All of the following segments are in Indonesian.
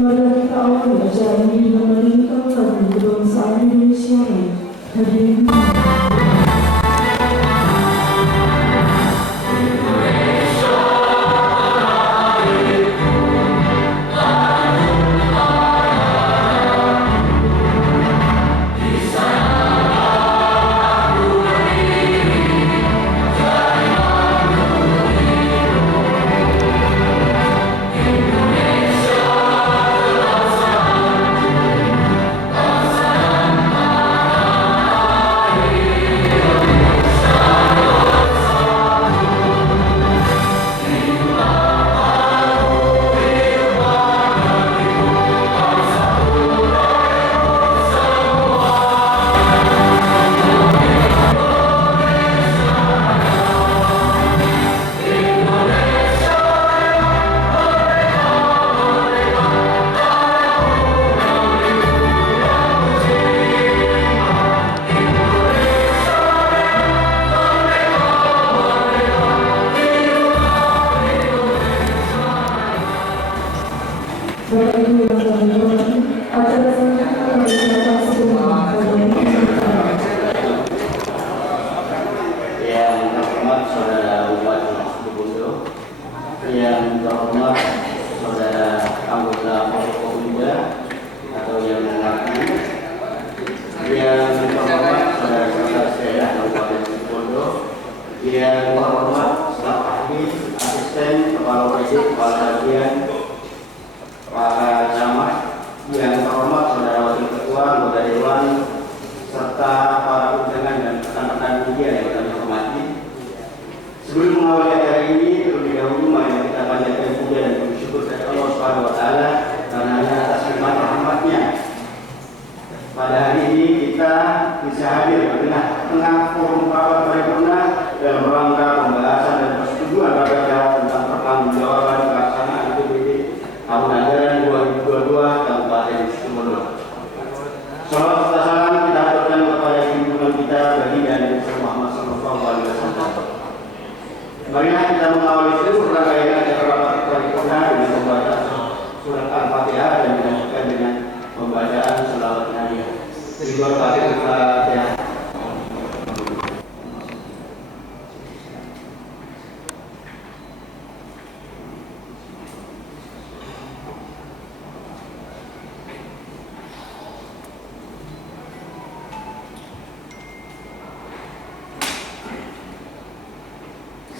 Mari kita awali acara ini dengan menyanyikan lagu kebangsaan Indonesia. Hadirin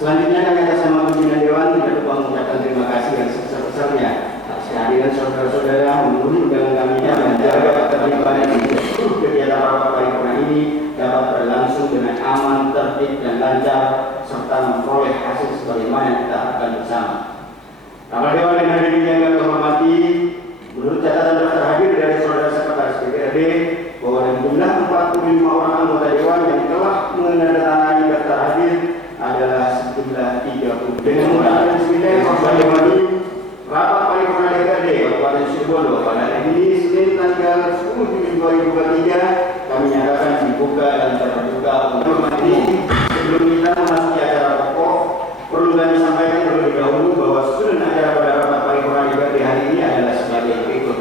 selanjutnya kami atas nama pimpinan Dewan tidak lupa mengucapkan terima kasih yang sebesar-besarnya atas kehadiran saudara-saudara menunggu undangan kami dan menjaga keterlibatan di seluruh kegiatan rapat paripurna ini dapat berlangsung dengan aman, tertib dan lancar serta memperoleh hasil sebagaimana yang kita harapkan bersama. Rapat Dewan dan hadirin yang kami hormati, menurut catatan daftar hadir dari saudara sekretaris DPRD bahwa dari jumlah 45 orang anggota Dewan yang telah menandatangani daftar hadir adalah sejumlah 30. Dengan menggunakan bismillahirrahmanirrahim, rapat paripurna DPRD Kabupaten Situbondo pada hari ini Senin tanggal 10 Juni 2023 kami nyatakan dibuka dan terbuka untuk hormati. Sebelum kita memasuki acara pokok, perlu kami sampaikan terlebih dahulu bahwa susunan acara pada rapat paripurna DPRD hari ini adalah sebagai berikut.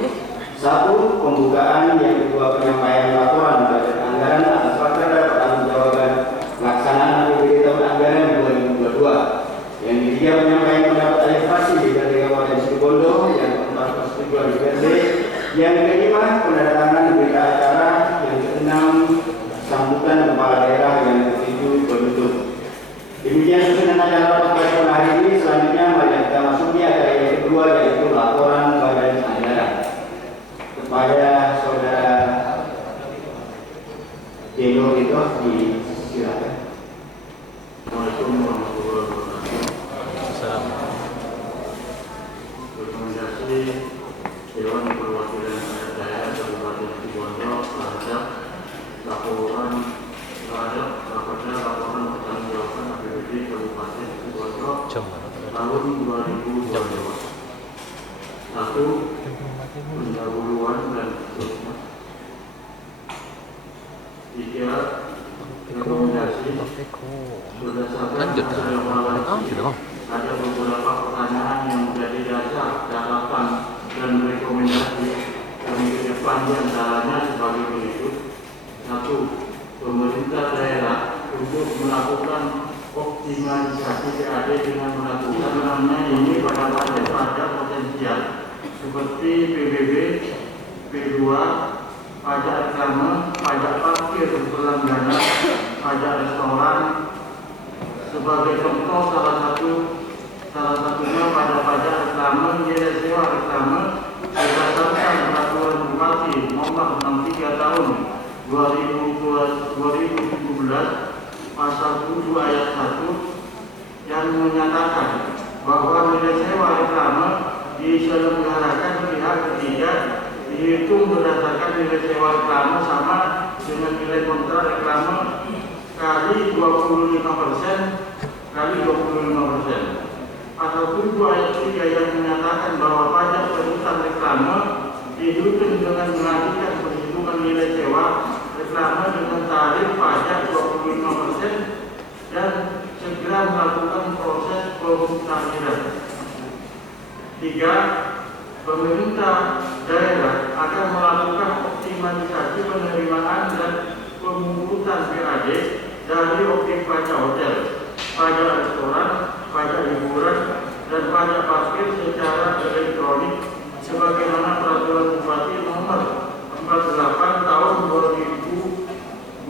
1. Pembukaan, yang kedua penyampaian laporan budget anggaran atas perkara pertanggungjawaban pelaksanaan APBD tahun anggaran 2022. Yang ketiga penyampaian pendapat alih fraksi DPRD Kabupaten Situbondo. Yang keempat persetujuan DPRD. Yang kelima penandatanganan berita acara. Yang keenam sambutan kepala daerah. Yang ketujuh penutup. Demikian susunan acara rapat paripurna hari ini. Selanjutnya mari kita masuki acara yang kedua, yaitu laporan badan anggaran. Kepada saudara Deno itu disilakan. Assalamualaikum warahmatullahi wabarakatuh. Rekomendasi Dewan Perwakilan Daerah Kabupaten Situbondo terhadap laporan pertanggungjawaban APBD Kabupaten Situbondo tahun 2022. 1. Pendahuluan dan seterusnya. 3. Rekomendasi berdasarkan hasil evaluasi ada beberapa pertanyaan yang menjadi dasar catatan dan rekomendasi kami ke depan diantaranya sebagai berikut. 1. Pemerintah daerah untuk melakukan optimalisasi PAD dengan melakukan ini pada pajak potensial seperti PBB, P2, pajak reklame, pajak parkir berlangganan, pajak restoran. Sebagai contoh, salah satunya pada pajak reklame, nilai sewa reklame berdasarkan peraturan Bupati nomor 63 tahun 2017 pasal 7 ayat 1 yang menyatakan bahwa nilai sewa reklame diselenggarakan pihak ketiga dihitung berdasarkan nilai sewa reklame sama dengan nilai kontrak reklame kali 25% kali 25%. Pasal 7 ayat 3 yang menyatakan bahwa pajak perusahaan reklame dihitung dengan mengajukan perhitungan nilai sewa reklame dengan tarif pajak 25% dan segera melakukan proses pemutahiran. 3. Pemerintah daerah akan melakukan optimalisasi penerimaan dan pemungutan PAD dari objek pajak hotel, pajak restoran, pajak hiburan, dan pajak parkir secara elektronik sebagaimana peraturan Bupati nomor 48 tahun 2022.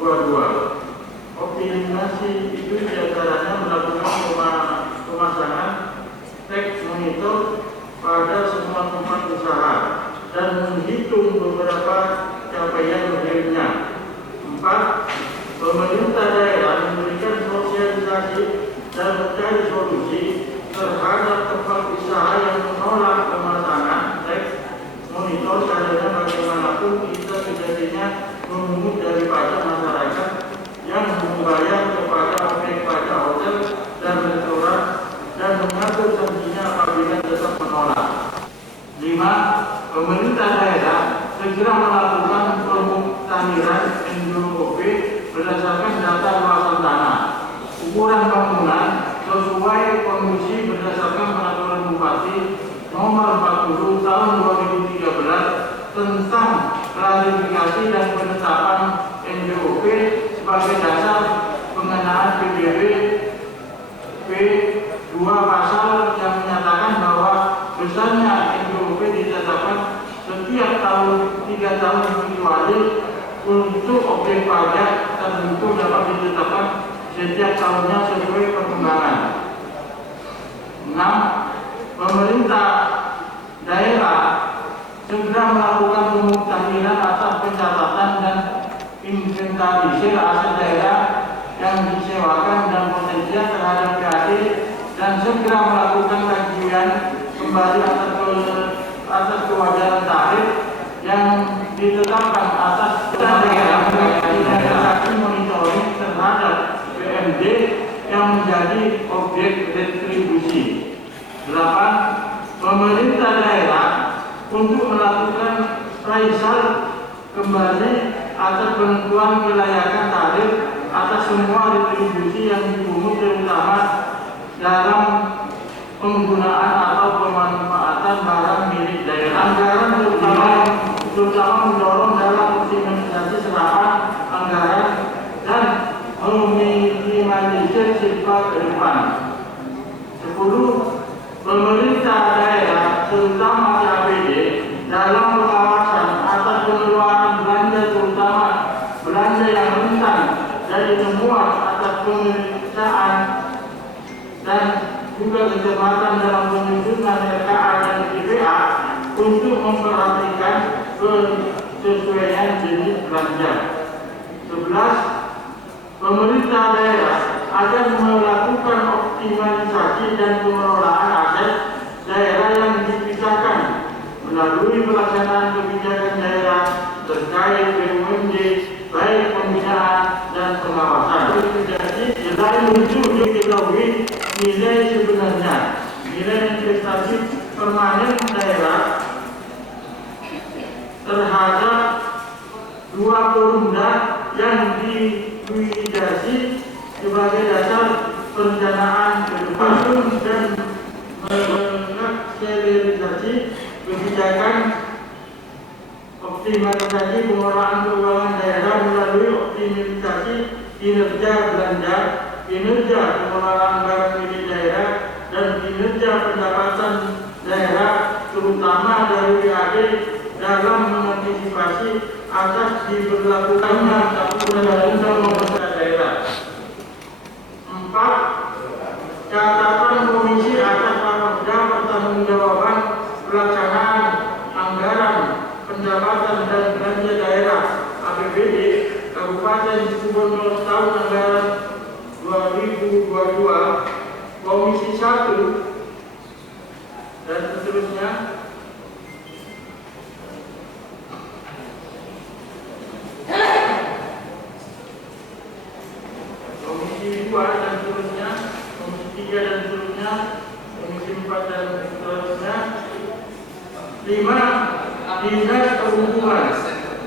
Optimalisasi itu diantaranya melakukan pemasangan tax monitor pada semua tempat usaha dan menghitung beberapa capaian realnya. 4. Pemerintah daerah memberikan sosialisasi dan mencari solusi terhadap tempat usaha yang menolak pemasangan tax monitor karena bagaimanapun kita sejatinya memungut dari pajak masyarakat yang membayar kepada objek pajak hotel dan restoran dan mengatur sanksinya apabila tetap menolak. 5. Pemerintah daerah segera melakukan pemutahiran NJOP berdasarkan data luasan tanah, ukuran bangunan sesuai kondisi berdasarkan peraturan Bupati nomor 40 tahun 2013 tentang klarifikasi dan penetapan NJOP sebagai dasar pengenaan PBB P2 pasal yang menyatakan bahwa besarnya NJOP ditetapkan setiap tahun 3 tahun kecuali untuk objek pajak tertentu dapat ditetapkan setiap tahunnya sesuai perkembangan. 6. Pemerintah daerah segera melakukan pemutahiran atas pencatatan dan inventarisir aset daerah yang disewakan dan potensial terhadap PAD dan segera melakukan kajian kembali atas kewajaran tarif yang ditetapkan atas daerah dan monitoring terhadap PMD yang menjadi objek retribusi. 8. Pemerintah daerah untuk melakukan raisal kembali atas penentuan kelayakan tarif atas semua retribusi yang dipungut terutama dalam penggunaan atau pemanfaatan barang milik daerah. Anggaran terutama mendorong dalam optimalisasi serapan anggaran dan meminimalisir sifat ke depan. 10. Pemerintah daerah terutama APD dalam pengawasan atas pengeluaran belanja terutama belanja yang rentan dari temuan atas pemeriksaan dan juga kecermatan dalam penyusunan RKA dan IPA untuk memperhatikan kesesuaian jenis belanja. 11. Pemerintah daerah akan melakukan optimalisasi dan pengelolaan aset daerah yang dipisahkan melalui pelaksanaan kebijakan daerah terkait BUMD, baik pembinaan dan pengawasan. Jadi, selain itu diketahui nilai sebenarnya, nilai investasi permanen daerah terhadap dua perumda yang dikuidasi sebagai dasar perencanaan ke depan dan mengakselerasi kebijakan optimalisasi pengelolaan keuangan daerah melalui optimalisasi kinerja belanja, kinerja pengelolaan barang milik daerah, dan kinerja pendapatan daerah, terutama dari PAD dalam mengantisipasi atas diberlakukannya Undang-Undang Nomor Daerah. 4. Catatan Komisi atas Raporda Pertanggungjawaban Pelaksanaan Anggaran Pendapatan dan Belanja Daerah (APBD) Kabupaten Situbondo tahun anggaran 2022, Komisi 1 dan seterusnya. Komisi 2 dan seterusnya, Komisi 3 dan seterusnya, Komisi 4 dan seterusnya. 5. Dinas Perhubungan.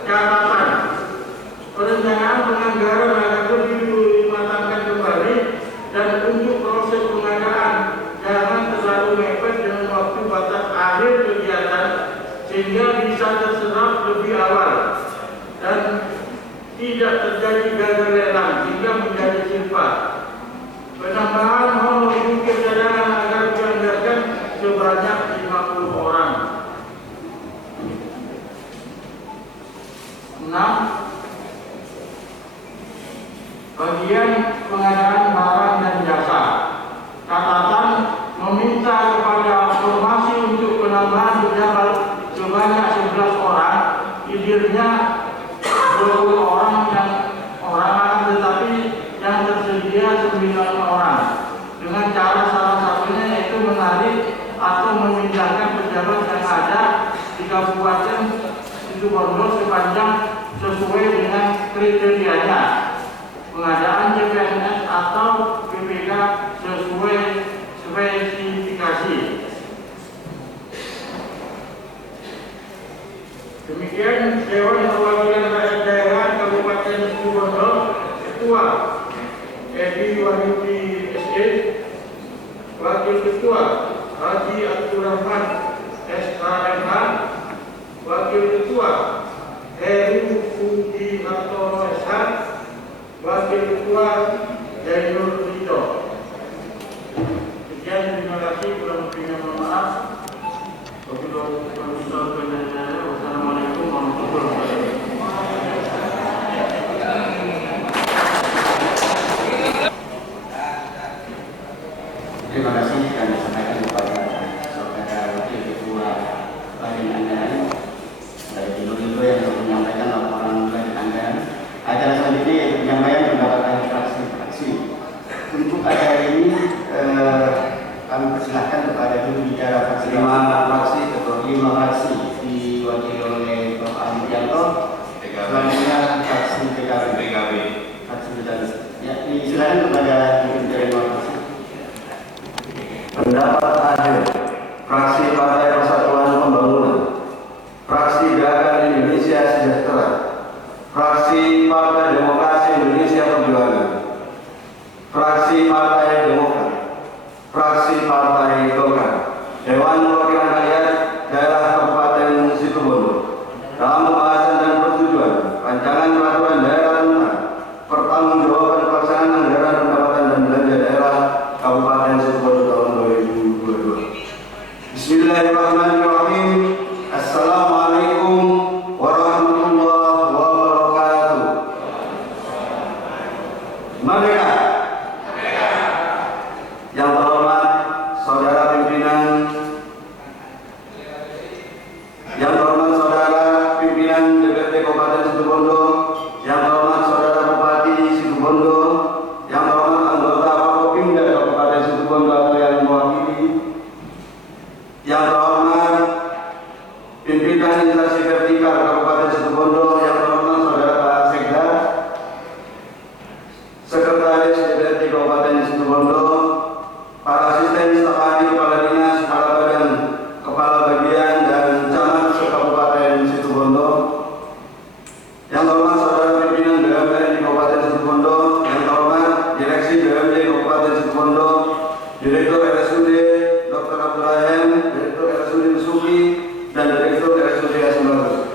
Catatan perencanaan penganggaran agar lebih dimatangkan kembali dan untuk proses pengadaan jangan terlalu mepet dengan waktu batas akhir kegiatan sehingga bisa terserap lebih awal dan tidak terjadi gagal lelang sehingga menjadi silpa. Penambahan honor bukit cadangan agar dianggarkan sebanyak 50 orang. 6. Bagian pengadaan barang dan jasa. Catatan meminta kepada formasi untuk penambahan pejabat sebanyak 11 orang, idealnya 20 orang tetapi yang tersedia 9 orang dengan cara salah satunya yaitu menarik atau memindahkan pejabat yang ada di Kabupaten Situbondo sepanjang sesuai dengan kriterianya pengadaan CPNS atau PPK sesuai spesifikasi. Demikian Dewan Perwakilan Rakyat Daerah Kabupaten Situbondo. Ketua Edi Wahyudi SE, Wakil Ketua Haji Abdul Rahman SHMH, Wakil Ketua Heru Budi Hartono SH, Wakil Ketua Jainur Ridho. Sekian, terima kasih, kurang lebihnya mohon maaf. Wassalamualaikum warahmatullahi wabarakatuh. Terima kasih kami sampaikan kepada saudara Wakil Ketua Badan Anggaran dari Indo yang menyampaikan laporan Badan Anggaran. Acara selanjutnya yaitu penyampaian pendapat dari fraksi-fraksi. Untuk acara ini kami persilahkan kepada juru bicara fraksi 5 fraksi diwakili oleh Prof. Ahmad Yanto. Selanjutnya fraksi PKB. Fraksi PKB. Ya, silakan kepada juru bicara 5 fraksi. Pendapat akhir fraksi Partai Persatuan Pembangunan, fraksi Gerakan Indonesia Sejahtera, fraksi Partai Demokrasi Indonesia Perjuangan, fraksi Partai Demokrat, fraksi Partai Golkar, Dewan Perwakilan Rakyat Daerah Kabupaten Situbondo dalam pembahasan dan persetujuan rancangan peraturan daerah tentang pertanggungjawaban pelaksanaan anggaran pendapatan dan belanja daerah Kabupaten Situbondo tahun 2022. Bismillahirrahmanirrahim. Assalamualaikum warahmatullahi wabarakatuh. Merdeka. Yang terhormat saudara pimpinan, DPRD Kabupaten Situbondo, yang terhormat saudara Bupati Situbondo, yang terhormat anggota Forkopimda Kabupaten Situbondo atau yang mewakili, yang terhormat pimpinan instansi vertikal Kabupaten Situbondo, yang terhormat saudara Pak Sekda, Sekretaris DPRD Kabupaten Situbondo, para asisten staf ahli kepala dinas, kepala badan, kepala bagian dan camat se-Kabupaten Situbondo, yang terhormat saudara pimpinan BUMN di Kabupaten Situbondo, yang terhormat direksi BUMD Kabupaten Situbondo, Direktur RSUD Dr. Abdul Rahim, Direktur RSUD Suki, dan Direktur RSUD Asmaul.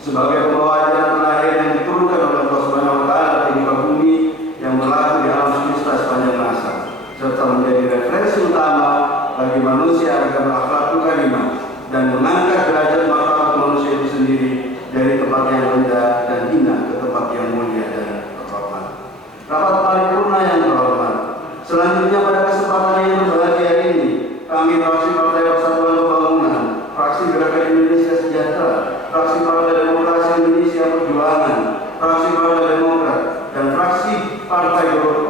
sebagai pembawa ajaran terakhir yang diturunkan oleh Allah Subhanahu wa taala di muka bumi yang berlaku di alam semesta sepanjang masa, serta menjadi referensi utama bagi manusia agar berakhlak karimah dan mengangkat derajat martabat manusia itu sendiri dari tempat yang rendah dan hina ke tempat yang mulia dan terhormat. Rapat paripurna yang terhormat. Selanjutnya pada kesempatan yang berbahagia ini, kami fraksi Partai Persatuan Pembangunan, fraksi Gerakan Indonesia Sejahtera, fraksi Partai Demokrasi Indonesia Perjuangan, fraksi Partai Demokrat, dan fraksi Partai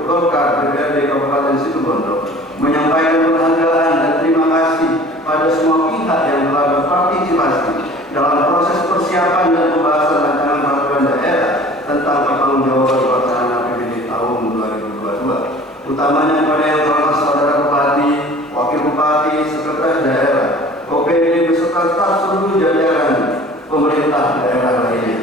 Golkar DPRD Kabupaten Situbondo menyampaikan penghargaan dan terima kasih pada semua pihak yang telah berpartisipasi dalam proses persiapan dan pembahasan rancangan peraturan daerah tentang pertanggungjawaban pelaksanaan APBD tahun 2022, utamanya kepada yang terhormat saudara Bupati, Wakil Bupati, Sekretaris Daerah, OPD beserta staf seluruh jajaran pemerintah daerah lainnya.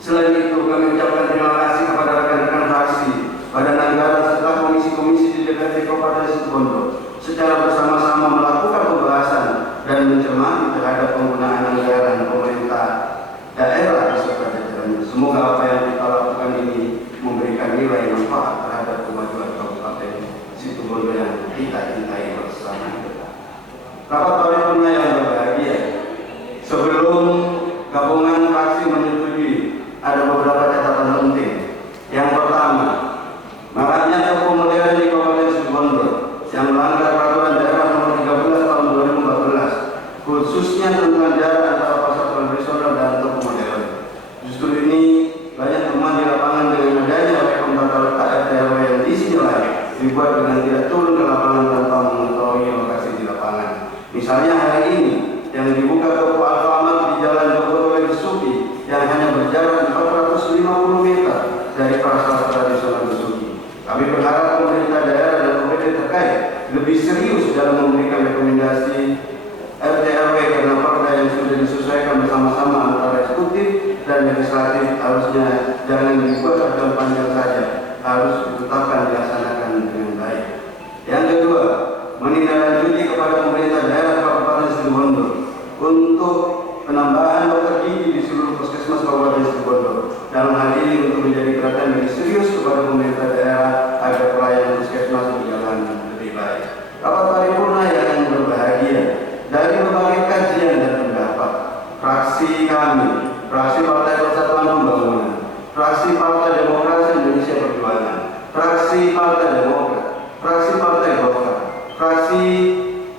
Selain itu, kami ucapkan terima kasih kepada rekan-rekan fraksi, badan anggaran serta komisi-komisi di DPRD Kabupaten Situbondo secara bersama-sama melakukan pembahasan dan mencermati terhadap penggunaan anggaran pemerintah daerah beserta jajarannya. Semoga apa yang kita lakukan ini memberikan nilai manfaat terhadap kemajuan Kabupaten Situbondo yang kita cintai bersama. Rapat paripurna yang berbahagia, sebelum gabungan fraksi menyetujui, ada beberapa catatan penting. Yang pertama, maraknya toko modern di Kabupaten Situbondo yang melanggar peraturan daerah nomor 13 tahun 2014, khususnya tentang jarak antara pasar tradisional dan toko modern. Justru ini banyak teman di lapangan dengan adanya rekam tata letak RT RW yang disinilai dibuat dengan tidak turun ke lapangan tanpa mengetahui lokasi di lapangan. Misalnya hari ini yang dibuka toko Alfamart di Jalan Jogotowe Besuki yang hanya berjarak 450 meter dari pasar tradisional Besuki. Kami berharap pemerintah daerah dan OPD terkait lebih serius dalam memberikan rekomendasi RT RW karena perda yang sudah disesuaikan bersama-sama antara eksekutif dan legislatif harusnya jangan dibuat aturan panjang saja, harus ditetapkan dilaksanakan dengan baik. Yang kedua, menindaklanjuti kepada pemerintah daerah Kabupaten Situbondo untuk penambahan dokter gigi di seluruh puskesmas Kabupaten Situbondo. Dalam hal ini untuk menjadi perhatian lebih serius kepada pemerintah daerah agar pelayanan puskesmas berjalan lebih baik. Rapat paripurna yang berbahagia, dari berbagai kajian dan pendapat, fraksi kami, fraksi Partai Persatuan Pembangunan, fraksi Partai Demokrasi Indonesia Perjuangan, fraksi Partai Demokrat, fraksi Partai Golkar, fraksi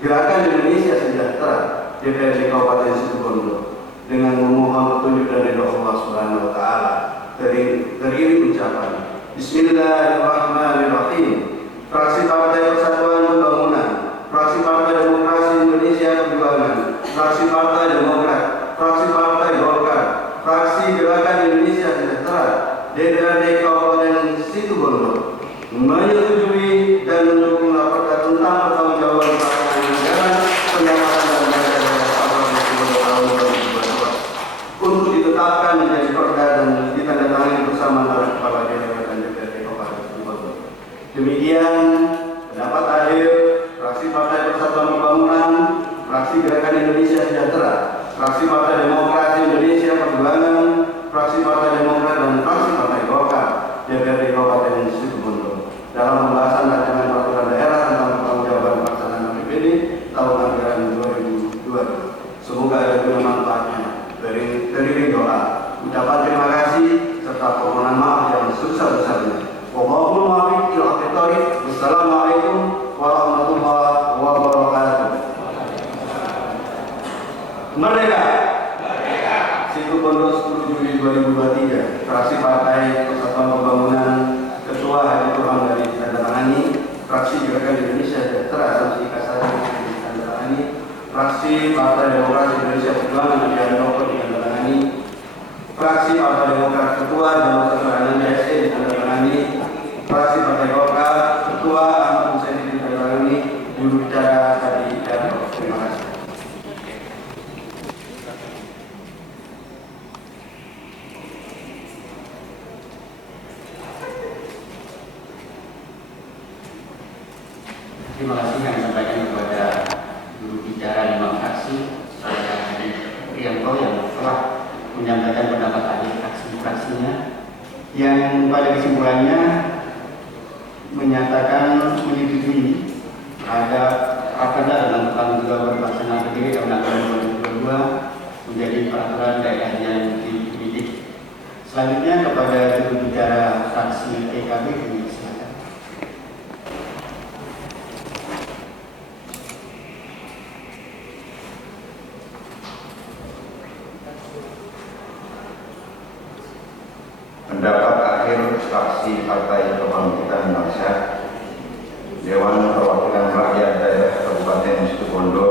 Gerakan Indonesia Sejahtera DPRD Kabupaten Situbondo dengan memohon petunjuk dari Allah Subhanahu wa taala terdiri ucapan Bismillahirrahmanirrahim. Fraksi Partai Persatuan Pembangunan, fraksi Partai Demokrasi Indonesia Perjuangan, fraksi Partai Demokrat, fraksi Partai Golkar, fraksi Gerakan Indonesia Sejahtera DPRD Kabupaten Situbondo menyetujui dan mendukung rapat tentang pertanggungjawaban pelaksanaan anggaran pendapatan dan belanja daerah tahun 2022 untuk ditetapkan menjadi perda dan ditandatangani bersama antara kepala daerah dan DPRD Kabupaten Situbondo. Demikian pendapat akhir fraksi Partai Persatuan Pembangunan, fraksi Gerakan Indonesia Sejahtera, fraksi Partai Demokrasi Indonesia Perjuangan, fraksi Partai Demokrat dan fraksi Partai Golkar DPRD Kabupaten Situbondo dalam pembahasan rancangan peraturan daerah tentang pertanggungjawaban pelaksanaan APBD tahun anggaran 2022. Semoga ada guna manfaatnya. Terdiri doa, ucapan terima kasih serta permohonan maaf yang sebesar-besarnya. Wallahul muwaffiq ila aqwamit thoriq. Wassalamualaikum warahmatullahi wabarakatuh. Merdeka! Merdeka! Situbondo 10 Juli 2023. Fraksi Partai Persatuan Pembangunan, Ketua Haji Turhan dari ditandatangani, fraksi Gerakan Indonesia Sejahtera Samsi Kasari ditandatangani, fraksi Partai Demokrasi Indonesia Perjuangan Adianto ditandatangani, fraksi Partai Demokrat Ketua Jawa Tengah DSE ditandatangani, fraksi Partai Golkar Ketua Ahmad Hussein ditandatangani, juru bicara Hadi Darto. Terima kasih. Terima kasih kami sampaikan kepada juru bicara 5 fraksi, Saudara Hadi Prianto yang telah menyampaikan pendapat adik fraksi-fraksinya yang pada kesimpulannya menyatakan menyetujui terhadap Raperda dalam pertanggungjawaban pelaksanaan APBD tahun anggaran 2022 menjadi peraturan daerah yang definitif. Selanjutnya kepada juru bicara fraksi PKB, silakan. Pendapat akhir fraksi Partai Kebangkitan Bangsa Dewan Perwakilan Rakyat Daerah Kabupaten Situbondo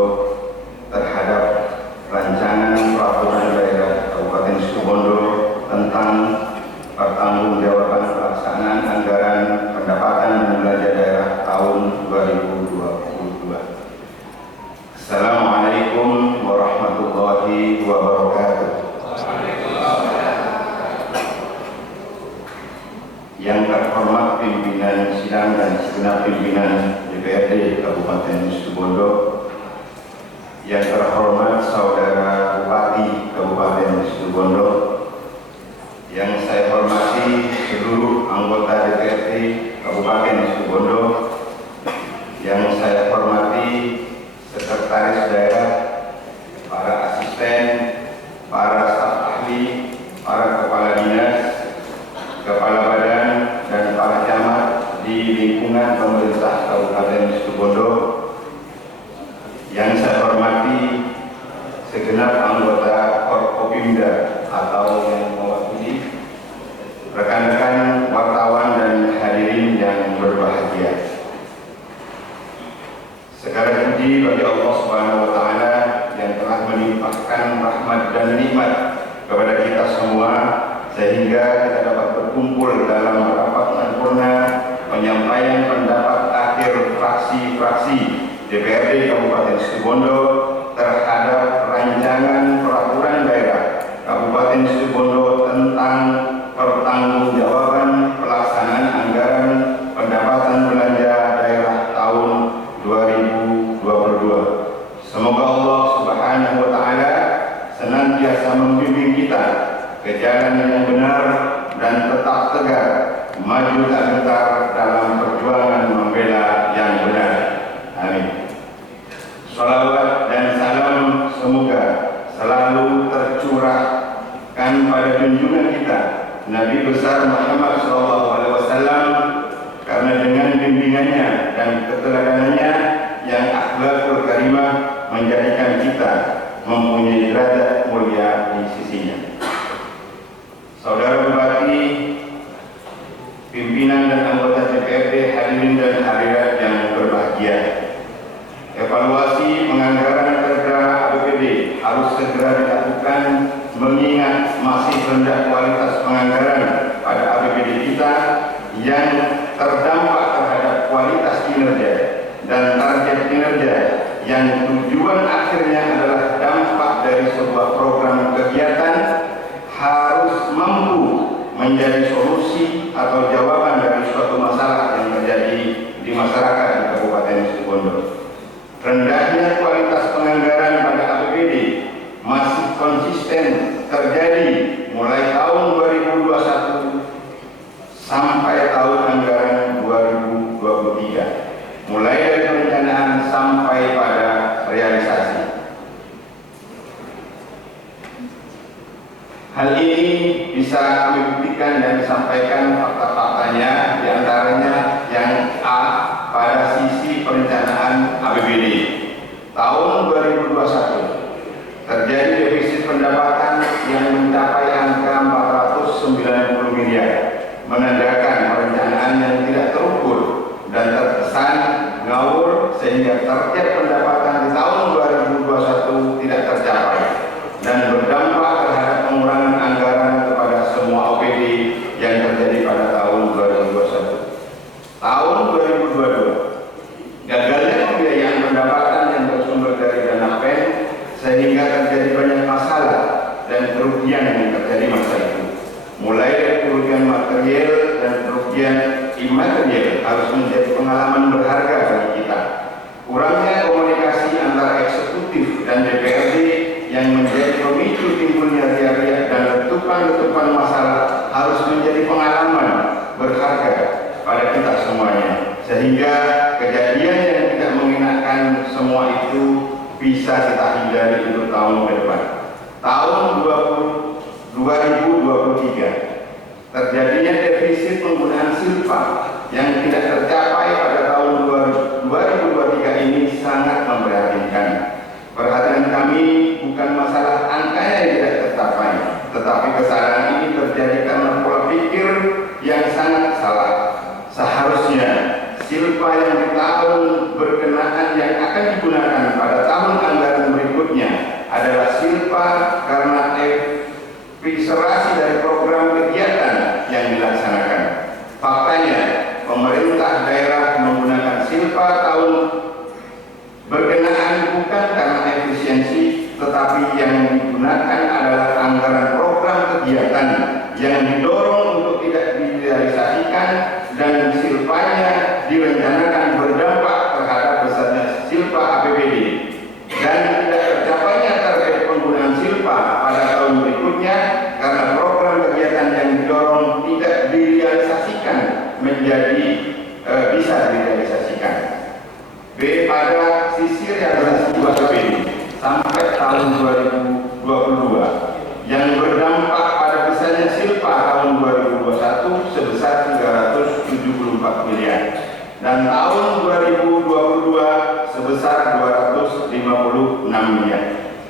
terhadap rancangan peraturan daerah Kabupaten Situbondo tentang pertanggungjawaban pelaksanaan anggaran pendapatan dan belanja daerah tahun 2022. Assalamualaikum warahmatullahi wabarakatuh. Yang terhormat pimpinan sidang dan segenap pimpinan DPRD Kabupaten Situbondo, yang terhormat saudara Bupati Kabupaten Situbondo, yang saya hormati seluruh anggota DPRD Kabupaten Situbondo, yang saya hormati sekretaris daerah, para asisten, para staf ahli, para kepala dinas, kepala badan, dan para camat di lingkungan pemerintah Kabupaten Situbondo, yang saya hormati segenap anggota Forkopimda atau yang mewakili, rekan-rekan wartawan dan hadirin yang berbahagia. Segala puji bagi Allah Subhanahu wa Ta'ala yang telah melimpahkan rahmat dan nikmat kepada kita semua, sehingga kita dapat berkumpul dalam rapat paripurna penyampaian pendapat akhir fraksi-fraksi DPRD Kabupaten Situbondo terhadap rancangan peraturan daerah Kabupaten Situbondo tentang pertanggungjawaban pelaksanaan anggaran pendapatan belanja daerah tahun 2022. Semoga Allah Subhanahu wa Ta'ala senantiasa membimbing kita ke jalan yang benar dan tetap tegar, maju tak gentar dalam perjuangan membela yang benar. Amin. Salawat dan salam semoga selalu tercurahkan pada junjungan kita Nabi besar Muhammad SAW, karena dengan bimbingannya dan keteladanannya yang akhlakul karimah menjadikan kita mempunyai derajat mulia di sisinya. Saudara Bupati, pimpinan dan anggota DPRD, hadirin dan hadirat yang berbahagia, evaluasi penganggaran perda APBD harus segera dilakukan mengingat masih rendah kualitas penganggaran pada APBD kita yang terdampak terhadap kualitas kinerja dan target kinerja yang tujuan akhirnya adalah dampak dari sebuah program kegiatan harus mampu menjadi solusi atau jawaban dari suatu masalah yang terjadi di masyarakat di Kabupaten Situbondo. Rendahnya kualitas penganggaran pada APBD masih konsisten terjadi mulai tahun 2021 sampai tahun anggaran 2023, mulai dari perencanaan sampai pada realisasi. Hal ini bisa kami buktikan dan disampaikan fakta-faktanya, diantaranya yang A, pada sisi perencanaan APBD. Tahun 2021 terjadi defisit pendapatan yang mencapai angka 490 miliar, menandakan perencanaan yang tidak terukur dan terkesan ngawur sehingga target pendapatan di tahun 2021 tidak tercapai dan berdampak terhadap pengurangan anggaran kepada semua OPD yang terjadi pada tahun 2021. Tahun 2022, gagalnya pembiayaan pendapatan yang bersumber dari dana PEN sehingga terjadi banyak masalah dan kerugian yang terjadi masa itu. Mulai dari kerugian material dan kerugian imaterial harus menjadi pengalaman berharga bagi kita. Kurangnya komunikasi antara eksekutif dan DPRD yang menjadi pemicu timbulnya riak-riak dan terjadinya defisit penggunaan silpa yang tidak tercapai pada tahun 2023 ini sangat memprihatinkan. Perhatian kami bukan masalah angkanya yang tidak tercapai, tetapi kesalahan ini terjadi karena pola pikir yang sangat salah. Seharusnya silpa yang di tahun berkenaan yang akan digunakan pada tahun anggaran berikutnya adalah silpa karena evaluasi dari program kegiatan yang dilaksanakan. Faktanya, pemerintah daerah menggunakan silpa tahun berkenaan bukan karena efisiensi, tetapi yang digunakan adalah anggaran program kegiatan yang didorong untuk tidak direalisasikan dan silpanya direncanakan berdampak terhadap besarnya silpa APBD dan tidak tercapainya target penggunaan silpa pada tahun berikutnya karena program kegiatan yang didorong tidak direalisasikan menjadi bisa direalisasikan. B. Pada sisi realisasi APBD sampai tahun 2022 yang berdampak pada besarnya silpa tahun 2021 sebesar 374 miliar dan tahun 2022 sebesar 256 miliar.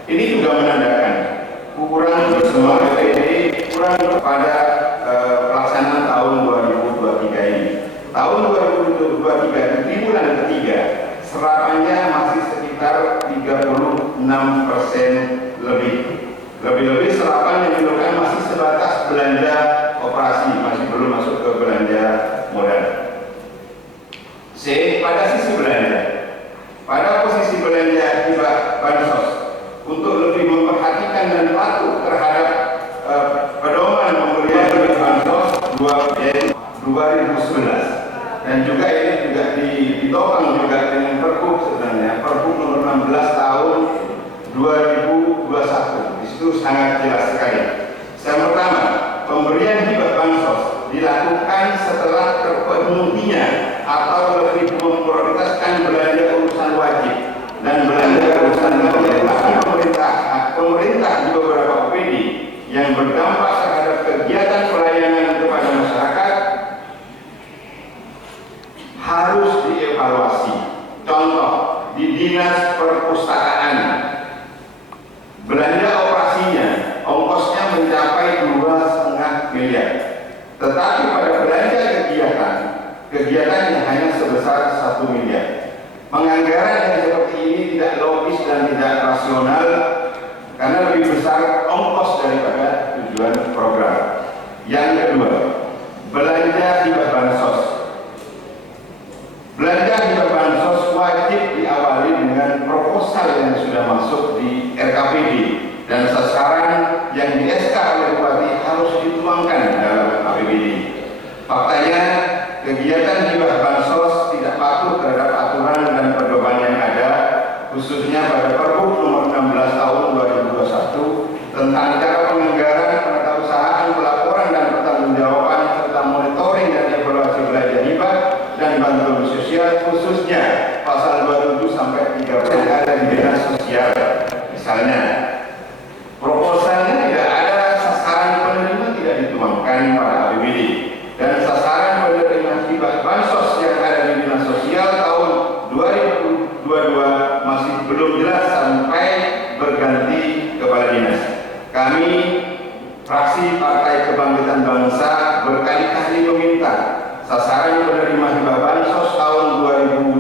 Ini juga menandakan kurang semua APBD kurang pada pelaksanaan tahun 2023 ini. Tahun 2023 di bulan ketiga serapannya masih sekitar 36% lebih. Lebih-lebih serapan yang dilakukan masih sebatas belanja operasi, masih belum masuk ke belanja modal. C. Pada sisi belanja, pada posisi belanja hibah bansos untuk lebih memperhatikan dan patuh terhadap pedoman pemberian hibah bansos 2011 dan juga ini juga ditopang juga dengan Pergub sebenarnya Pergub nomor 16 tahun 2021. Di situ sangat jelas sekali. Yang pertama, pemberian hibah bansos dilakukan setelah terpenuhinya atau lebih memprioritaskan belanja urusan wajib dan belanja urusan pemerintah di beberapa OPD yang berdampak terhadap kegiatan pelayanan kepada masyarakat harus dievaluasi. Contoh, di dinas perpustakaan belanja operasinya ongkosnya mencapai 2,5 miliar, tetapi pada belanja kegiatannya hanya sebesar 1 miliar. Penganggaran yang seperti ini tidak logis dan tidak rasional karena lebih besar ongkos daripada tujuan program. Yang kedua, belanja hibah bansos. Belanja hibah bansos wajib diawali dengan proposal yang sudah masuk di RKPD dan sasaran yang di SK oleh Bupati harus dituangkan dalam APBD. Faktanya, kegiatan hibah bansos tidak patuh terhadap aturan dan pedoman yang ada, khususnya pada Pergub nomor 16 tahun 2021 tentang cara penganggaran, penatausahaan, pelaporan dan pertanggungjawaban serta monitoring dan evaluasi belanja hibah dan bantuan sosial, khususnya pasal 27 sampai 30 yang ada di dinas sosial. Misalnya, proposalnya tidak ada sasaran penerima tidak dituangkan pada APBD dan sasaran penerima hibah bansos yang ada di dinas sosial tahun 2022 masih belum jelas sampai berganti kepala dinas. Kami fraksi Partai Kebangkitan Bangsa berkali-kali meminta sasaran penerima hibah bansos tahun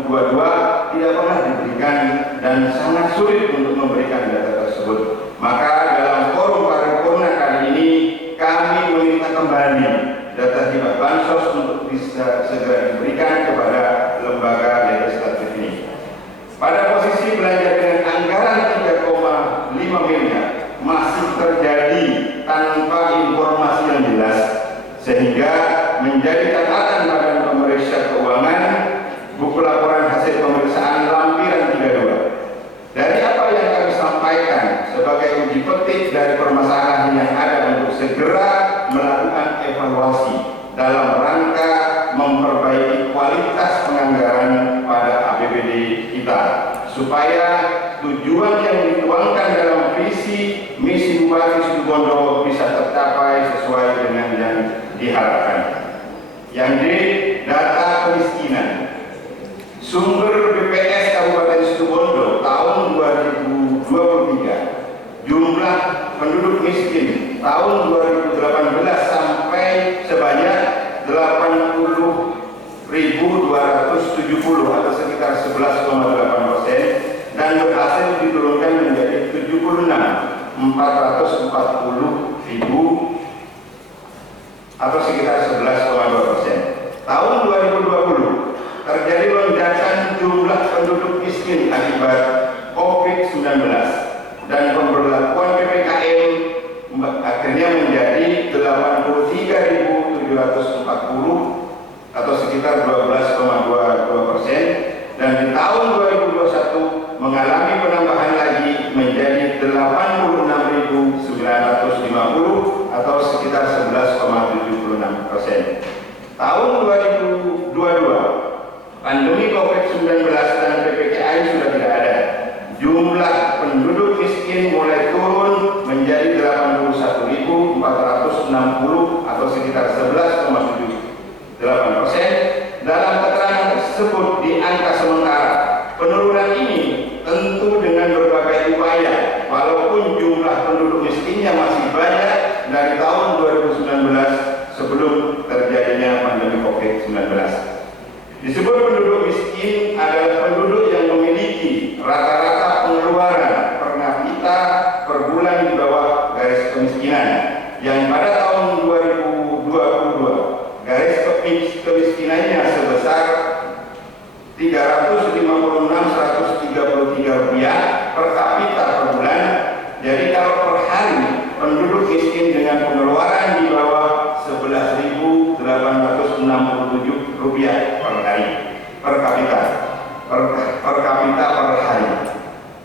2022 tidak pernah diberikan dan sangat sulit untuk memberikan data tersebut. Maka dalam forum paripurna kali ini kami meminta kembali data hibah bansos untuk bisa segera diberikan kepada lembaga legislatif ini. Pada posisi belanja dengan anggaran 3,5 miliar masih terjadi tanpa informasi yang jelas, sehingga menjadi catatan Badan Pemeriksa Keuangan buku laporan hasil pemeriksaan lampiran 32. Dari apa yang kami sampaikan sebagai uji petik dari permasalahan yang ada untuk segera melakukan evaluasi dalam rangka memperbaiki kualitas penganggaran pada APBD kita, supaya tujuan yang dituangkan dalam visi misi Bupati Situbondo bisa tercapai sesuai dengan yang diharapkan. Yang D, data kemiskinan. Sumber BPS Kabupaten Situbondo tahun 2023, jumlah penduduk miskin tahun 2018 sampai sebanyak 80.270 atau sekitar 11,8%, dan berhasil diturunkan menjadi 76.440.000 atau sekitar 11,2%. Tahun 2020 terjadi lonjakan jumlah penduduk miskin akibat COVID-19 dan pemberlakuan PPKM akhirnya menjadi 83.740 atau sekitar 12,22%, dan di tahun 2021 mengalami penambahan lagi menjadi 86.950 atau sekitar 11,76%. Tahun 2022 pandemi COVID-19 dan PPKM sudah tidak ada. Jumlah penduduk miskin mulai turun menjadi 81.460 atau sekitar 11,78%. Dalam keterangan tersebut di angka sementara, penurunan ini tentu dengan berbagai upaya, walaupun jumlah penduduk miskinnya masih banyak dari tahun 2019 sebelum terjadinya pandemi COVID-19. Disebut penduduk miskin adalah penduduk yang memiliki rata-rata pengeluaran per kapita per bulan di bawah garis kemiskinan, yang pada tahun 2022 garis kemiskinannya sebesar Rp356.133 per kapita per bulan. Jadi kalau per hari penduduk miskin dengan pengeluaran di bawah Rp11.867 per hari per kapita per hari.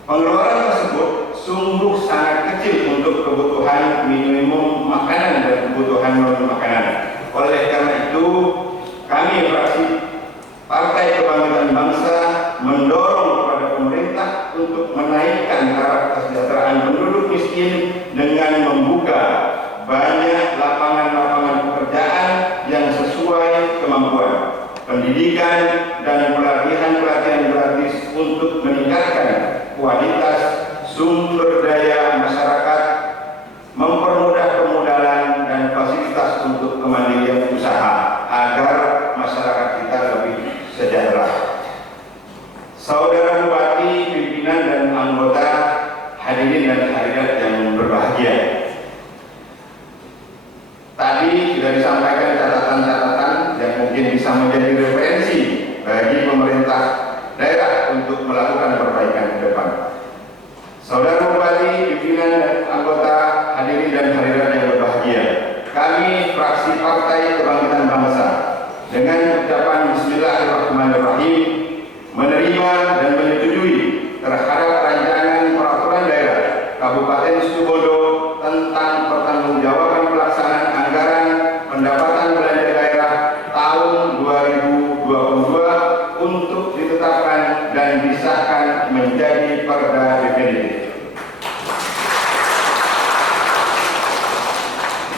Pengeluaran tersebut sungguh sangat kecil untuk kebutuhan minimum makanan dan kebutuhan non makanan. Oleh karena itu, kami fraksi Partai Kebangkitan Bangsa mendorong kepada pemerintah untuk menaikkan taraf kesejahteraan penduduk miskin dengan membuka banyak lapangan-lapangan pekerjaan yang sesuai kemampuan, pendidikan dan pelatihan-pelatihan gratis untuk meningkatkan kualitas sumber daya masyarakat, mempermudah permodalan dan fasilitas untuk kemandirian usaha agar masyarakat kita lebih sejahtera. Saudara Bupati, pimpinan dan anggota, hadirin dan hadirat yang berbahagia. Tadi sudah disampaikan catatan-catatan yang mungkin bisa menjadi referensi bagi pemerintah daerah untuk melakukan perbaikan ke depan. Saudara Bupati, pimpinan dan anggota, hadirin dan hadirat yang berbahagia, kami fraksi Partai Kebangkitan Bangsa dengan ucapan Bismillahirrahmanirrahim menerima dan menyetujui terhadap rancangan peraturan daerah Kabupaten Situbondo tentang pertanggungjawaban pelaksanaan anggaran pendapatan belanja daerah tahun 2022 untuk ditetapkan dan disahkan menjadi perda definitif.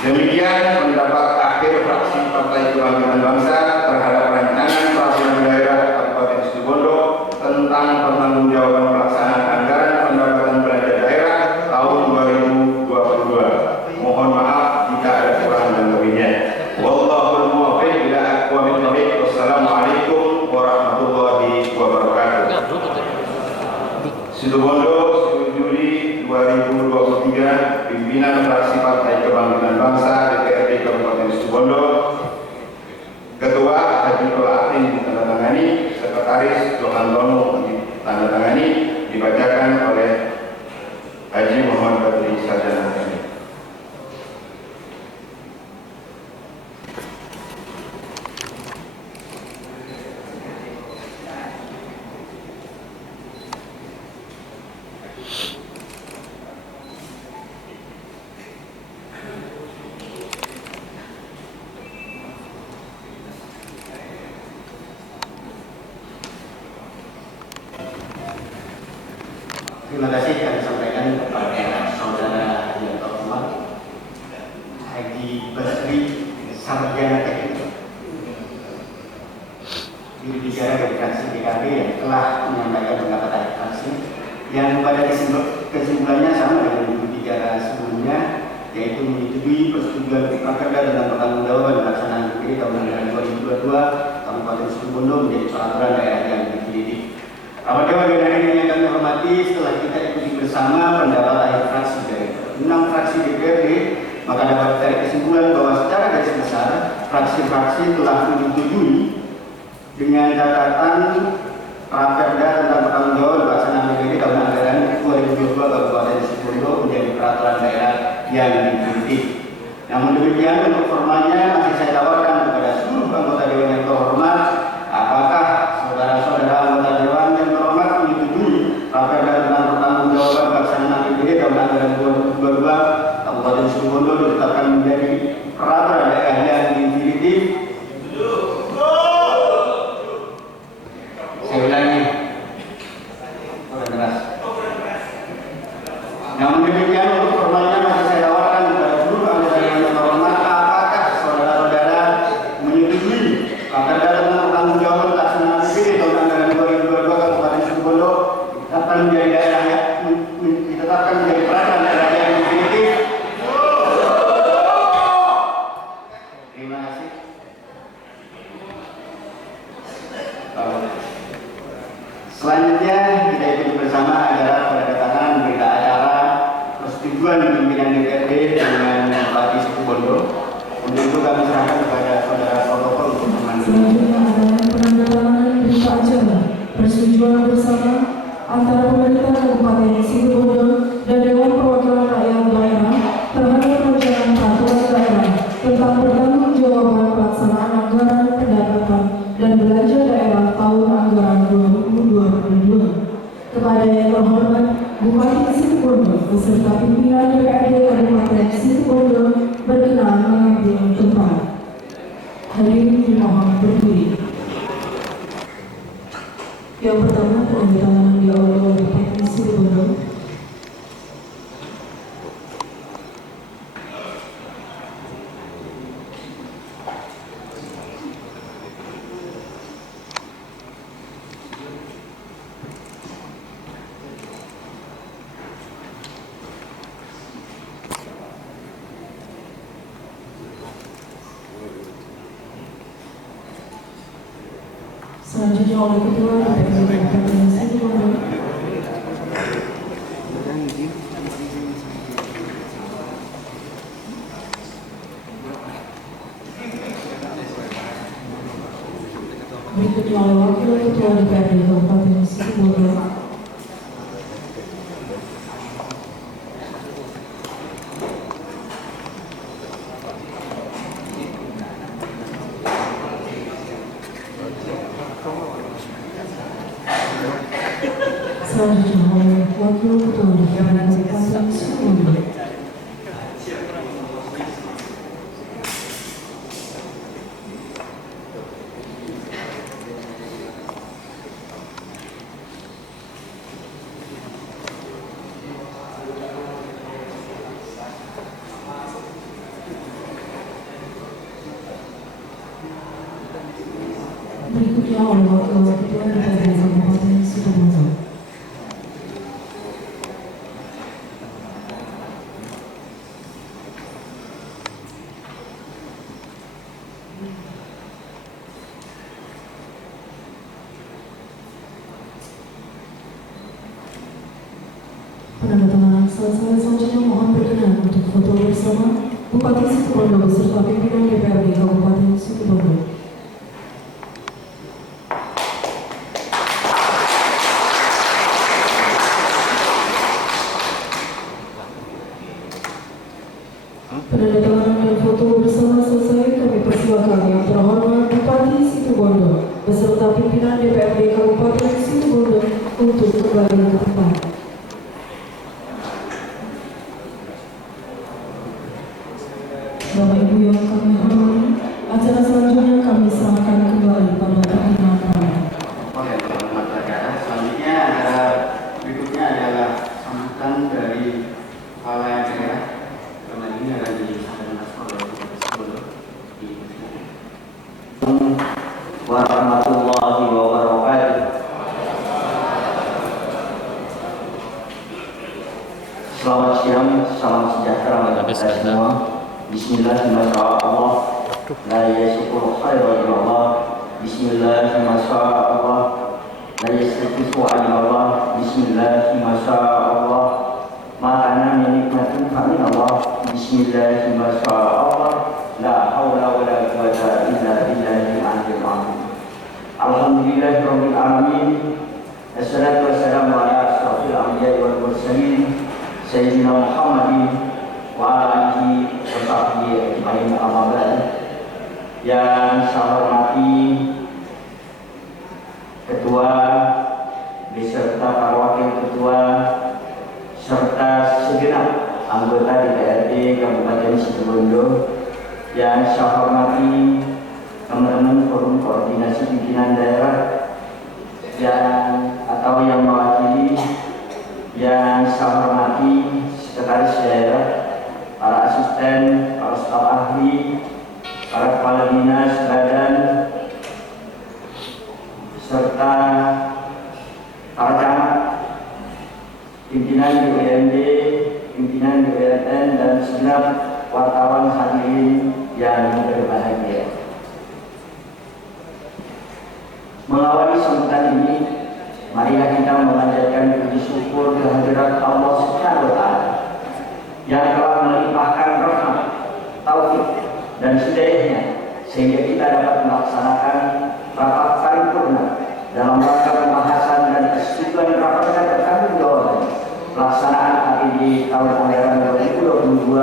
Demikian pendapat akhir fraksi Partai Kebangkitan Bangsa terhadap rancangan peraturan daerah Kabupaten Situbondo tentang pertanggungjawaban pelaksanaan anggaran pendapatan belanja daerah tahun 2022. Mohon maaf jika ada kurang dan lebihnya. Wallahul muwaffiq ila aqwamit thoriq. Wassalamualaikum warahmatullahi wabarakatuh. Situbondo, 10 Juli 2023, pimpinan fraksi Partai Kebangkitan Bangsa DPRD Kabupaten Situbondo, Ketua Haji Tolatin ditandatangani, Sekretaris Johantono ditandatangani, dibacakan oleh Haji Muhammad Badri Sarjana. Terima kasih kami sampaikan kepada saudara yang terhormat Haji Badri Sarjana Teknik BKD yang telah menyampaikan pendapat akhir fraksi yang pada kesimpulannya sama dengan ibu bicara sebelumnya, yaitu menyetujui persetujuan Rakerda tentang pertanggungjawaban pelaksanaan BPD tahun anggaran 2022 Kabupaten Situbondo menjadi peraturan daerah yang definitif. Rapat Dewan dan ini yang kami hormati, setelah kita ikuti bersama pendapat akhir fraksi dari 6 fraksi DPRD, maka dapat ditarik kesimpulan bahwa secara garis besar fraksi-fraksi telah menyetujui dengan catatan Rakerda tentang pertanggungjawaban pelaksanaan BPD tahun anggaran 2022 Kabupaten Situbondo menjadi peraturan daerah yang definitif. Namun demikian, untuk formalnya masih saya tawarkan kepada seluruh anggota Dewan yang terhormat, apakah saudara-saudara anggota Dewan yang terhormat menyetujui Rakerda tentang pertanggungjawaban pelaksanaan BPD tahun anggaran 2022 Kabupaten Situbondo ditetapkan menjadi peraturan daerah yang definitif? Saya ulangi, keras. Namun demikian, untuk formalnya masih saya tawarkan kepada seluruh anggota Dewan yang terhormat, apakah saudara-saudara menyetujui Rakerda tentang pertanggungjawaban pelaksanaan BPD tahun anggaran 2022 Kabupaten Situbondo ditetapkan menjadi peraturan daerah yang definitif? Terima kasih. Selanjutnya kita ikuti bersama adalah penandatanganan berita acara persetujuan pimpinan DPRD dengan Bupati Situbondo. Untuk itu kami serahkan kepada saudara protokol untuk memandu. Selanjutnya adalah penandatanganan berita acara persetujuan bersama antara pemerintah Kabupaten Situbondo dan Dewan Perwakilan Rakyat Daerah terhadap rancangan peraturan daerah tentang pertanggungjawaban pelaksanaan anggaran pendapatan dan belanja daerah tahun anggaran 2022. Kepada yang terhormat Bupati Situbondo beserta pimpinan DPRD Kabupaten Situbondo berkenan mengambil tempat. Hadirin dimohon berdiri. Yang pertama, penandatanganan diawali oleh Bupati Situbondo. Selanjutnya oleh Ketua DPRD Kabupaten Situbondo. Berikutnya oleh Wakil Ketua DPRD Kabupaten Situbondo. Selanjutnya oleh Wakil Ketua DPRD Kabupaten Situbondo. Berikutnya oleh Wakil Ketua DPRD Kabupaten Situbondo. Penandatanganan selesai. Selanjutnya mohon berkenan untuk foto bersama Bupati Situbondo beserta pimpinan DPRD Kabupaten Situbondo. Penandatanganan dan foto bersama selesai. Kami persilakan yang terhormat Bupati Situbondo beserta pimpinan DPRD Kabupaten Situbondo untuk kembali ke tempat. Bapak Ibu yang kami hormati, acara selanjutnya kami serahkan kembali pada pimpinan kami. Oleh terhormat saudara, selanjutnya berikutnya adalah sambutan dari kepala daerah. Karena ini akan disampaikan oleh Bupati Situbondo. Warahmatullahi wabarakatuh. kita semua. Bismillahirrahmanirrahim. La yashkuru khairan Allah. Bismillahirrahmanirrahim. La yastaghfiru Allah. Bismillahirrahmanirrahim. Makana menikmati kami Allah. Bismillahirrahmanirrahim. La haula wa la quwwata illa billahil aliyyil azim. Alhamdulillahirabbil alamin. Assalatu wassalamu ala asyrafil anbiya'i wal mursalin sayyidina Muhammadin wa alihi wa sahbihi ajmain, amma ba'd. Yang saya hormati Ketua beserta para wakil ketua serta segenap anggota DPRD Kabupaten Situbondo, yang saya hormati teman-teman forum koordinasi pimpinan daerah yang mewakili, yang saya hormati sekretaris daerah, para asisten, para staf ahli, para kepala dinas badan, serta para camat, pimpinan BUMD, pimpinan BUMN, dan segenap wartawan hadirin yang berbahagia. Mengawali sambutan ini, marilah kita memanjatkan puji syukur kehadirat Allah Subhanahu wa Ta'ala yang telah melimpahkan rahmat, taufik, dan hidayahnya sehingga kita dapat melaksanakan rapat paripurna dalam rangka pembahasan dan persetujuan rapat pertanggungjawaban pelaksanaan APBD tahun anggaran 2022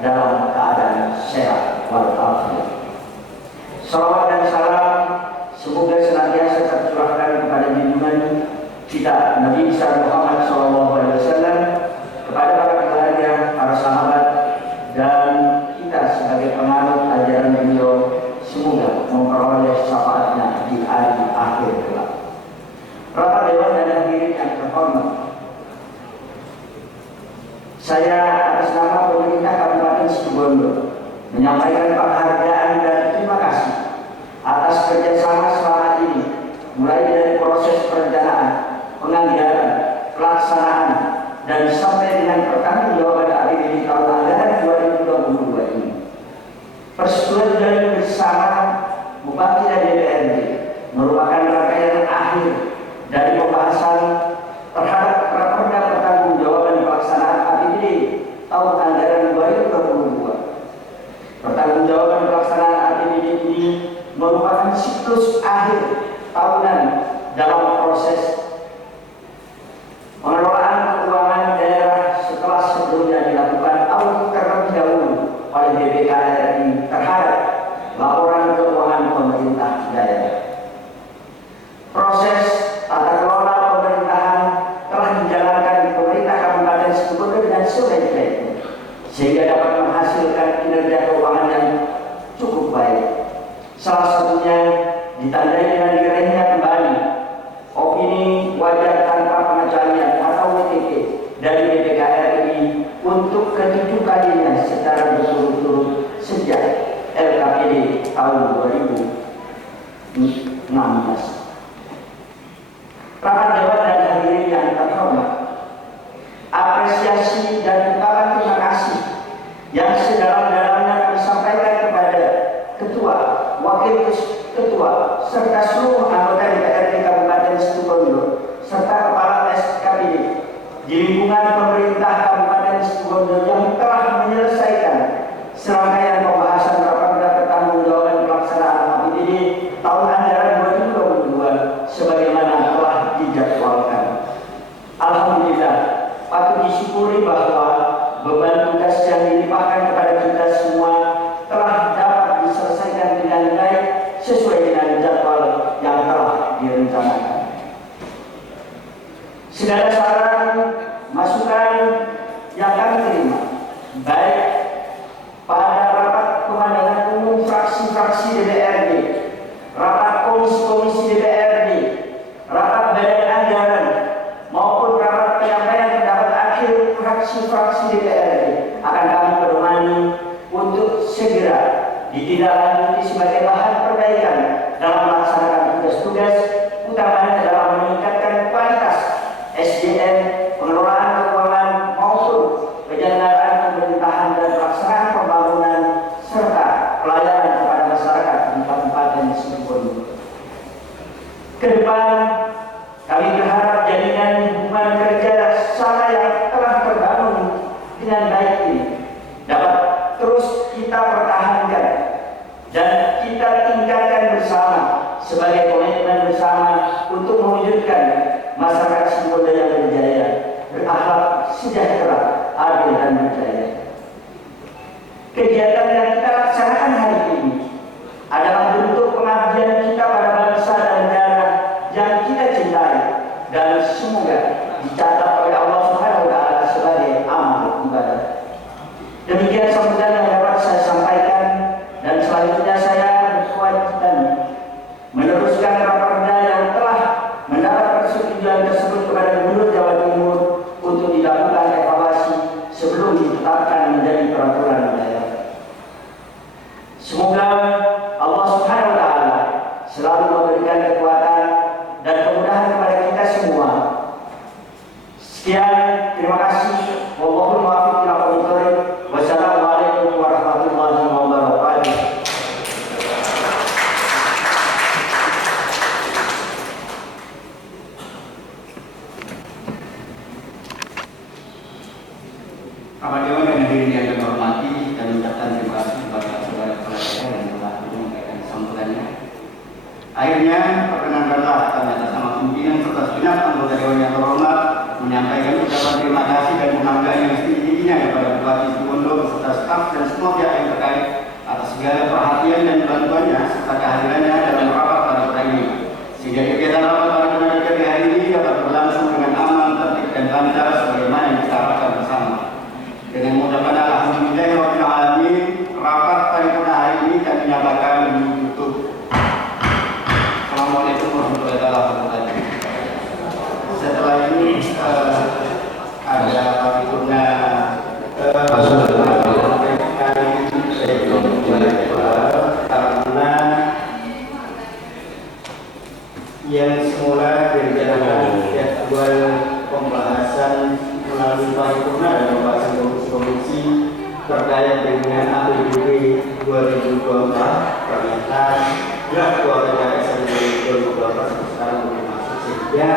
dalam keadaan sehat walafiat. Salawat dan salam semoga senantiasa tercurahkan kepada junjungan kita Nabi besar Muhammad SAW, kepada para keluarga, para sahabat, dan kita sebagai penganut ajaran beliau, semoga memperoleh syafaatnya di hari akhir kelak. Rapat Dewan dan hadirin yang terhormat, saya atas nama pemerintah Kabupaten Situbondo menyampaikan penghargaan dan terima kasih atas kerjasama selama ini, mulai dari proses perencanaan, penganggaran, pelaksanaan, dan sampai dengan pertanggungjawaban APBD tahun anggaran 2022 ini. Persetujuan bersama Bupati dan DPRD merupakan rangkaian akhir dari pembahasan terhadap raperda pertanggungjawaban pelaksanaan APBD tahun anggaran 2022. Pertanggungjawaban pelaksanaan APBD ini merupakan siklus akhir tahunan dalam proses pengelolaan keuangan daerah setelah sebelumnya dilakukan audit terlebih dahulu oleh BPK RI terhadap laporan keuangan pemerintah daerah. Proses tata kelola pemerintahan telah dijalankan di pemerintah Kabupaten Situbondo dengan sebaik-baiknya sehingga dapat menghasilkan kinerja keuangan yang cukup baik. Salah satunya ditandai dengan diraihnya kembali opini wajar tanpa pengecualian atau WTP dari BPK RI untuk ke-7 kalinya secara berturut-turut sejak LKPD tahun 2016. Rapat Dewan dan hadirin yang terhormat, apresiasi dan ungkapan terima kasih yang sedalam-dalamnya kami sampaikan kepada Ketua, Wakil Ketua, serta seluruh anggota DPRD Kabupaten Situbondo, serta Kepala SKPD di lingkungan pemerintah Kabupaten Situbondo yang telah menyelesaikan serangkaian pembahasan raperda pertanggungjawaban pelaksanaan APBD tahun anggaran 2022 sebagaimana telah dijadwalkan. Alhamdulillah, patut disyukuri bahwa beban tugas yang dilimpahkan kepada kita semua telah dapat diselesaikan dengan baik sesuai dengan jadwal yang telah direncanakan. Segala saran, masukan yang kami terima, baik pada rapat pemandangan umum fraksi-fraksi DPRD, rapat komisi-komisi DPRD, rapat badan anggaran, maupun rapat penyampaian pendapat akhir fraksi-fraksi DPRD, akan kami pedomani untuk segera ditindaklanjuti sebagai bahan perbaikan dalam melaksanakan tugas-tugas, utamanya dalam meningkatkan kualitas SDM, pengelolaan keuangan maupun penyelenggaraan pemerintahan dan Ke depan kami berharap jaringan hubungan kerja sama yang telah terbangun dengan baik ini dapat terus kita pertahankan dan kita tingkatkan bersama sebagai komitmen bersama untuk mewujudkan masyarakat Situbondo yang berjaya, berakhlak, sejahtera, adil dan berdaya. Kegiatan yang kita laksanakan hari ini adalah bentuk pengabdian kita pada bangsa dan negara yang kita cintai dan semoga dicatat oleh Allah Subhanahu wa taala sebagai amal ibadah. Demikian sambutan yang dapat saya sampaikan, dan selanjutnya saya berkewajiban meneruskan raperda yang telah mendapat persetujuan tersebut kepada Gubernur Jawa Timur untuk dilakukan evaluasi sebelum ditetapkan menjadi peraturan daerah. Semoga Allah Subhanahu wa taala selalu memberikan kekuatan dan kemudahan kepada kita semua. Sekian, terima kasih. Wallahul muwaffiq ila aqwamit thoriq. Wassalamualaikum warahmatullahi wabarakatuh. Para Dewan dan hadirin yang kami hormati, dan mengucapkan terima kasih kepada saudara kepala daerah yang telah menyampaikan sambutannya. Akhirnya, perkenankanlah kami atas nama pimpinan serta segenap anggota Dewan yang terhormat menyampaikan ucapan terima kasih dan penghargaan yang setinggi-tingginya kepada Bupati Situbondo beserta staf dan semua pihak yang terkait atas segala perhatian dan bantuannya serta kehadirannya dalam rapat pada hari ini, sehingga kegiatan rapat pada hari ini dapat berlangsung dengan aman, tertib dan lancar sebagaimana yang kita harapkan bersama. Dengan mengucapkan alhamdulillahirabbil alamin, rapat paripurna hari ini kami nyatakan ditutup. Assalamualaikum warahmatullahi wabarakatuh. Setelah ini ada paripurna karena yang semula direncanakan jadwal pembahasan melalui paripurna dan pembahasan komisi terkait dengan APBD 2024 ternyata draft keuangan dasar 2024 sekarang belum masuk, sehingga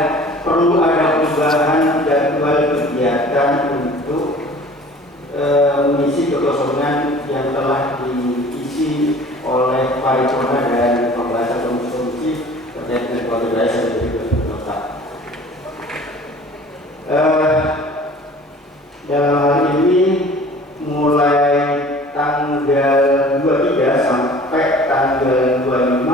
perlu ada perubahan jadwal kegiatan untuk mengisi kekosongan yang telah diisi oleh paripurna dan pembahasan komisi terkait dengan keuangan dasar 2024. Dalam hal ini mulai tanggal 23 sampai tanggal 25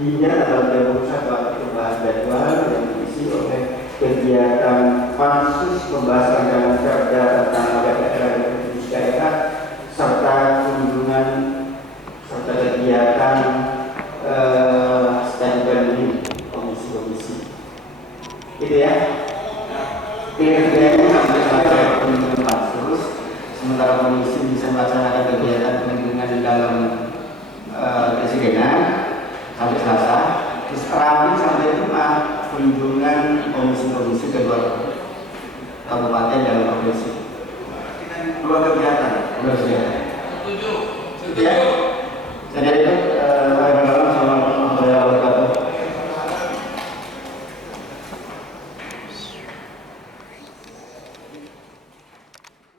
hingga tanggal 31 perubahan jadwal yang diisi oleh kegiatan pansus pembahasan rancangan perda tentang daerah dan khusus daerah serta kunjungan serta kegiatan stand banding komisi-komisi. Gitu ya. Kegiatan sampai kunjungan pansus, sementara komisi bisa melaksanakan kegiatan kunjungan dalam presidenan sampai Selasa, terus Rabu sampai Jumat kunjungan komisi-komisi kedua kabupaten dalam provinsi. Dua kegiatan. Setuju. Ya.